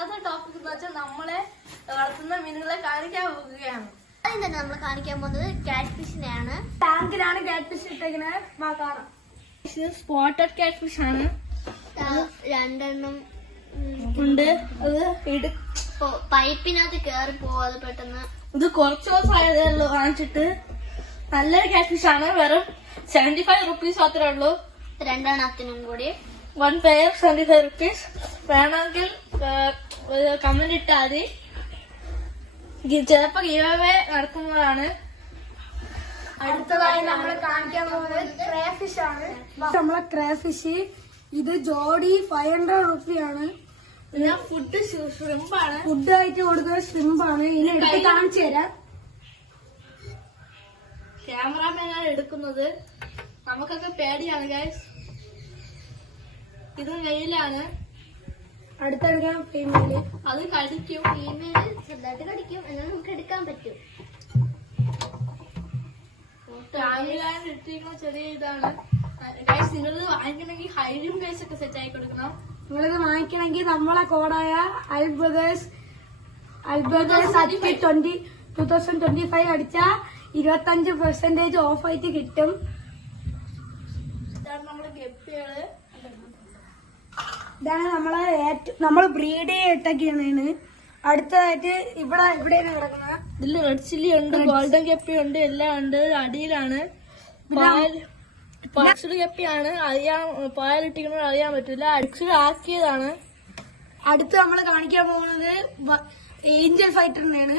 ഇന്നത്തെ ടോപ്പിക് എന്ന് വെച്ചാൽ നമ്മളെ വളർത്തുന്ന മീനുകളെ കാണിക്കാൻ പോവുകയാണ്. ആദ്യം തന്നെ നമ്മൾ കാണിക്കാൻ പോകുന്നത് കാറ്റ് ഫിഷിനെയാണ്. ടാങ്കിലാണ് കാറ്റ് ഫിഷ് ഇട്ടേക്കുന്നത്. സ്പോട്ടഡ് കാറ്റ് ഫിഷ് ആണ്. രണ്ടെണ്ണം ഉണ്ട്. അത് പൈപ്പിനകത്ത് കേറി പോവാതെ പെട്ടെന്ന്. ഇത് കുറച്ച് ദിവസമായതേ ഉള്ളൂ വാങ്ങിച്ചിട്ട്. നല്ലൊരു കാറ്റ് ഫിഷ് ആണ്. വെറും 75 rupees മാത്രമേ ഉള്ളൂ. രണ്ടെണ്ണത്തിനും കൂടി 1 pair 75 rupees. വേണമെങ്കിൽ കമന്റ് ഇട്ടാൽ മതി. ചിലപ്പോ ഗീവ് അവേ നടത്തുന്നതാണ്. അടുത്തതായി നമ്മൾ കാണിക്കാൻ പോകുന്നത് ക്രേ ഫിഷ് ആണ്. നമ്മളെ ക്രേ ഫിഷ് ഇത് ജോഡി 500 റുപ്പിയാണ്. പിന്നെ ഫുഡ് ഷ്രിമ്പാണ്. ഫുഡ് ആയിട്ട് കൊടുക്കുന്ന ഷ്രിമ്പാണ്. ഇനി എടുത്ത് കാണിച്ചു തരാം. ക്യാമറാമാനാണ് എടുക്കുന്നത്. നമുക്കൊക്കെ പേടിയാണ് ഗൈസ്. ഇത് വെയിലാണ്. അടുത്തെടുക്കാൻ ഫീമെയില് അത് കടിക്കും. ഫീമെയിൽ ചെറുതായിട്ട് കടിക്കും. എന്നാൽ നമുക്ക് എടുക്കാൻ പറ്റും. ടാങ്കിലാണ് ഇട്ടിരിക്കുന്ന ചെറിയ ഇതാണ് ഗൈസ്. നിങ്ങൾ വാങ്ങിക്കണമെങ്കിൽ ഹൈഡ്രീം പ്ലേസ് ഒക്കെ സെറ്റ് ആയി കൊടുക്കണം. നിങ്ങളിത് വാങ്ങിക്കണമെങ്കിൽ നമ്മളെ കോഡായ അൽബ്രദേഴ്സ് 2025 അടിച്ച 25% ഓഫ് ആയിട്ട് കിട്ടും. ഇതാണ് നമ്മുടെ ഗപ്പികള്. ഇതാണ് നമ്മൾ ബ്രീഡ് ചെയ്തിട്ടൊക്കെയാണ്. അടുത്തതായിട്ട് ഇവിടെയാണ് കിടക്കുന്നത്. ഇതിൽ റെഡ് ചില്ലി ഉണ്ട്, ഗോൾഡൻ ഗപ്പി ഉണ്ട്, എല്ലാം ഉണ്ട്. അടിയിലാണ് പാക്സ്ഡ് ഗപ്പിയാണ്. പായലിട്ടിക്കുന്നത് അറിയാൻ പറ്റില്ല. അടിച്ചിട്ട് ആക്കിയതാണ്. അടുത്ത് നമ്മൾ കാണിക്കാൻ പോകുന്നത് ഏഞ്ചൽ ഫൈറ്ററിനെയാണ്.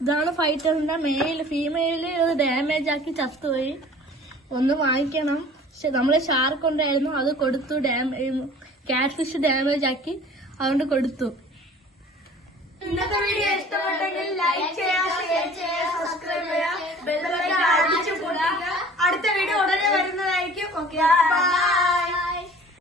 ഇതാണ് ഫൈറ്ററിന്റെ മെയിൽ. ഫീമെയില് ഡാമേജ് ആക്കി ചത്തുപോയി. ഒന്ന് വാങ്ങിക്കണം. നമ്മള് ഷാർക്ക് ഉണ്ടായിരുന്നു, അത് കൊടുത്തു. കാറ്റ് ഫിഷ് ഡാമേജ് ആക്കി, അതുകൊണ്ട് കൊടുത്തു. ഇന്നത്തെ വീഡിയോ ഇഷ്ടപ്പെട്ടെങ്കിൽ ലൈക്ക് ചെയ്യുക, ഷെയർ ചെയ്യുക, സബ്സ്ക്രൈബ് ചെയ്യുക, ബെൽ ബട്ടൺ അടിച്ചു കൊടുക്കുക. അടുത്ത വീഡിയോ ഉടനെ വരുന്നതായിരിക്കും. Okay, by.